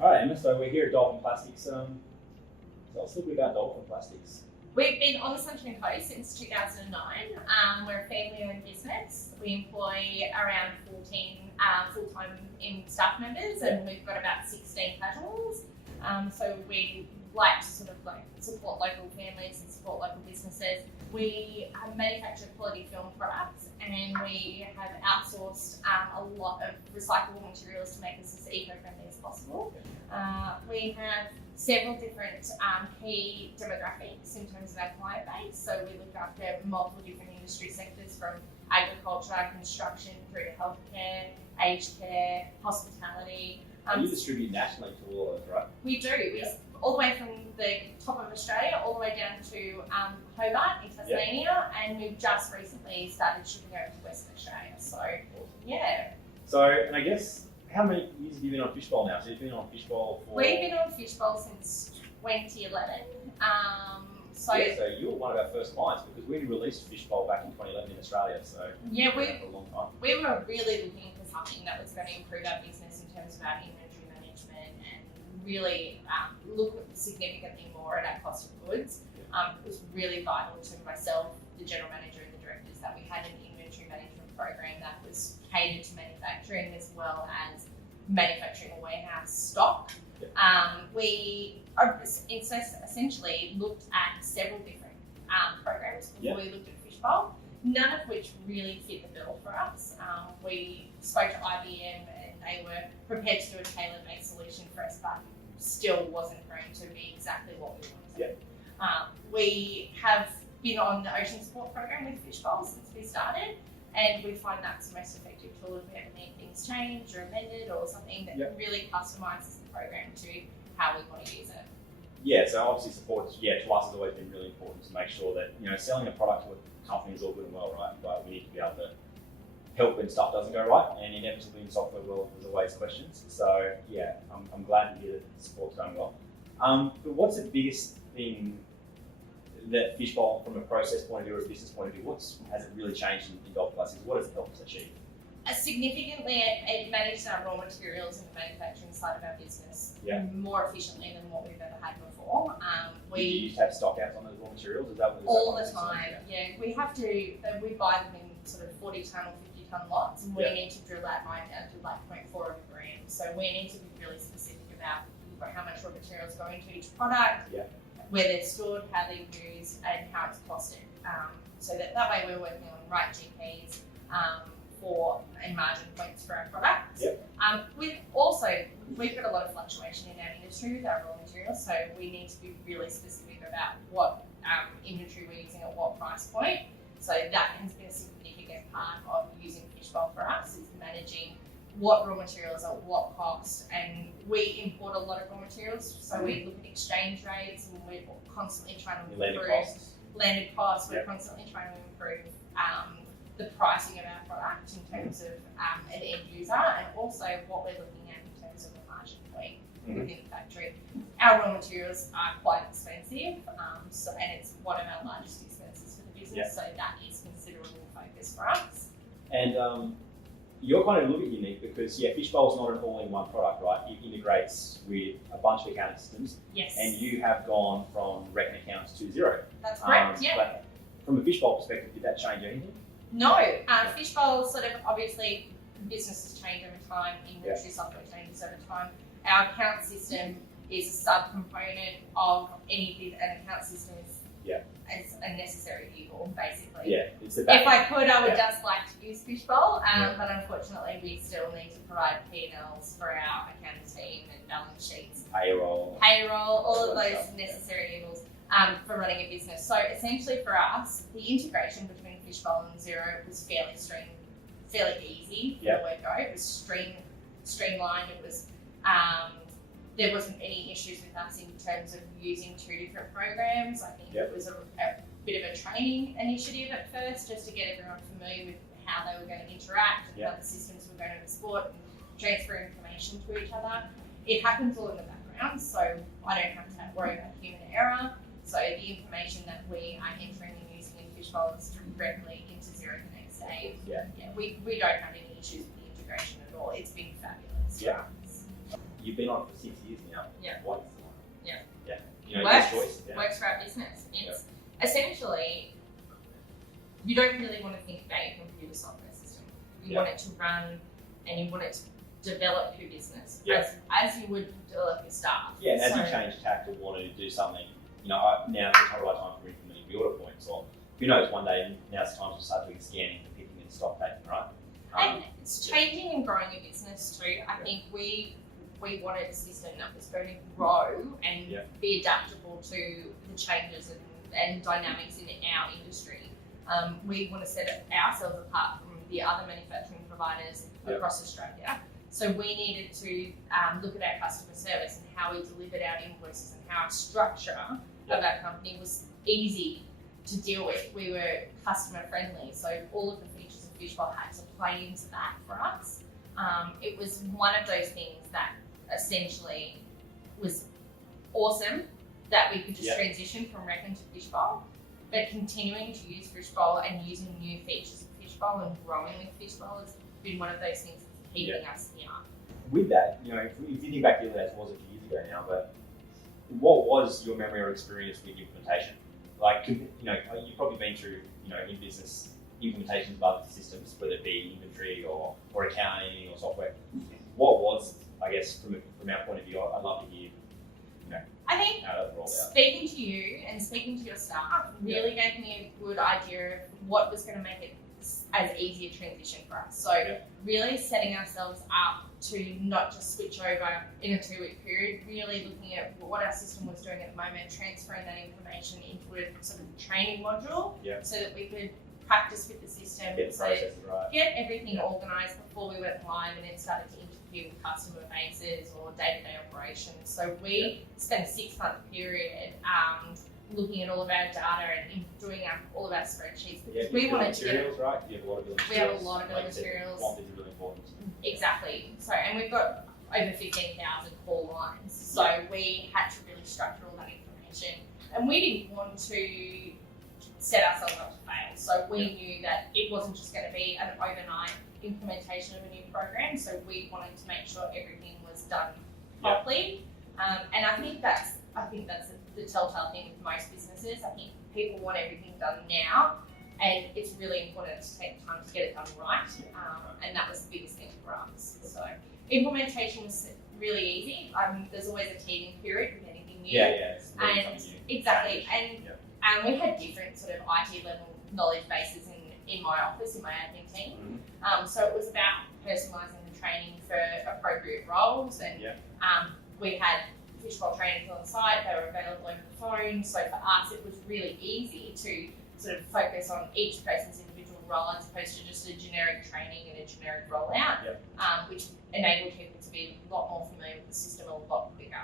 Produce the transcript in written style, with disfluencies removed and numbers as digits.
All right, Emma, so we're here at Dolphin Plastics. Tell us a little bit about Dolphin Plastics. We've been on the Sunshine Coast since 2009. We're a family-owned business. We employ around 14 full-time staff members, and we've got about 16 casuals. So we like to support local families and support local businesses. We manufacture quality film products, and we have outsourced a lot of recyclable materials to make us as eco-friendly as possible. We have several different key demographics in terms of our client base. So we look after multiple different industry sectors, from agriculture, construction, through to healthcare, aged care, hospitality. You distribute nationally to all of those, right? We do. All the way from the top of Australia all the way down to Hobart in Tasmania, and we've just recently started shipping over to Western Australia. So, yeah. So, and I guess, how many years have you been on Fishbowl now? So you've been on Fishbowl for... We've been on Fishbowl since 2011. So you were one of our first clients, because we released Fishbowl back in 2011 in Australia. So yeah, for a long time. We were really looking for something that was going to improve our business in terms of our inventory management and really look significantly more at our cost of goods. It was really vital to myself, the general manager, and the directors that we had an inventory management program that was catered to manufacturing as well as manufacturing a warehouse stock. We essentially looked at several different programs before we looked at Fishbowl, none of which really fit the bill for us. We spoke to IBM, and they were prepared to do a tailor-made solution for us, but still wasn't going to be exactly what we wanted. We have been on the Ocean Support program with Fishbowl since we started, and we find that's the most effective tool if we ever need things changed or amended or something that really customises the program to how we want to use it. Yeah, so obviously support, to us has always been really important to make sure that, selling a product to a company is all good and well, right? But we need to be able to help when stuff doesn't go right, and inevitably in the software world there's always questions. So yeah, I'm glad to hear that the support's going well. But what's the biggest thing that Fishbowl, from a process point of view or a business point of view, has it really changed in Dolphin Plastics? What has it helped us achieve? Significantly, it managed our raw materials and the manufacturing side of our business more efficiently than what we've ever had before. Do you used to have stock outs on those raw materials? Is that what all the time? Yeah, we have to. We buy them in sort of 40-ton or 50-ton lots, and we need to drill that line down to like 0.4 of a gram. So we need to be really specific about how much raw materials go into each product, where they're stored, how they're used, and how it's costed. So that way we're working on right GPs and margin points for our products. We've got a lot of fluctuation in our industry with our raw materials, so we need to be really specific about what inventory we're using at what price point. So that has been a significant part of using Fishbowl for us, is managing what raw materials are, what cost, and we import a lot of raw materials, so we look at exchange rates, and we're constantly trying to improve landed costs. We're constantly trying to improve the pricing of our product in terms of an end user, and also what we're looking at in terms of the margin point within the factory. Our raw materials are quite expensive, and it's one of our largest expenses for the business, so that is considerable focus for us. And you're kind of a little bit unique because, Fishbowl's not an all-in-one product, right? It integrates with a bunch of accounting systems. Yes. And you have gone from Reckon accounts to Xero. That's correct, But from a Fishbowl perspective, did that change anything? No. Fishbowl obviously, businesses change over time, inventory software changes over time. Our account system is a sub-component of an account system is a necessary evil, basically. Yeah, it's the back. If I could, I would just like to use Fishbowl, but unfortunately we still need to provide P&Ls for our accounting team and balance sheets. Payroll, all of those necessary evils for running a business. So essentially for us, the integration between Fishbowl and Xero was fairly easy from the word go. It was streamlined. It was there wasn't any issues with us in terms of using two different programs. I think it was a bit of a training initiative at first, just to get everyone familiar with how they were going to interact and how the systems were going to export and transfer information to each other. It happens all in the background, so I don't have to worry about human error. So the information that we are entering and using in Fishbowl is directly into Xero the next day. We don't have any issues with the integration at all. It's been fabulous for us. You've been on it for 6 years now. Yeah. What is the one? Yeah. Yeah. You know, Works. your choice. Yeah. Works for our business. It's essentially, you don't really want to think about your computer software system. You want it to run and you want it to develop your business as you would develop your staff. Yeah, and as you change tack to wanting to do something, you know, now it's the right time for implementing the order points, or who knows, one day now it's time to start doing scanning for picking and stock taking, right? And it's changing and growing your business too. I think we wanted a system that was going to grow and be adaptable to the changes and dynamics in our industry. We want to set ourselves apart from the other manufacturing providers across Australia. So we needed to look at our customer service and how we delivered our invoices and how our structure of our company was easy to deal with. We were customer friendly, so all of the features of Fishbowl had to play into that for us. It was one of those things that essentially was awesome that we could just transition from Reckon to Fishbowl, but continuing to use Fishbowl and using new features of Fishbowl and growing with Fishbowl has been one of those things that's keeping us here. With that, you know, if you think back to the days, it was a few years ago now, but what was your memory or experience with implementation? Like, you know, you've probably been through, you know, in business implementations of other systems, whether it be inventory or accounting or software. What was, I guess, from our point of view, I'd love to hear, you know, I think how that rolled out. speaking to you and speaking to your staff really gave me a good idea of what was going to make it as easy a transition for us. So really setting ourselves up to not just switch over in a 2-week period, really looking at what our system was doing at the moment, transferring that information into a sort of training module so that we could practice with the system, get everything organised before we went live and then started to interview with customer bases or day-to-day operations. So we spent a 6-month period looking at all of our data and doing all of our spreadsheets because we wanted to get right? You have a lot of building we have a lot of building materials. Quantity is really important. Exactly. So, and we've got over 15,000 call lines. So we had to really structure all that information. And we didn't want to set ourselves up to fail. So we knew that it wasn't just going to be an overnight implementation of a new program. So we wanted to make sure everything was done properly. And I think that's the telltale thing with most businesses. I think people want everything done now, and it's really important to take time to get it done right. And that was the biggest thing for us. So implementation was really easy. There's always a teething period with anything new. And exactly. And we had different sort of IT level knowledge bases in my office, in my admin team. So it was about personalising the training for appropriate roles, and we had Fishbowl trainers on site. They were available over the phone. So for us, it was really easy to sort of focus on each person's individual role as opposed to just a generic training and a generic rollout, which enabled people to be a lot more familiar with the system a lot quicker.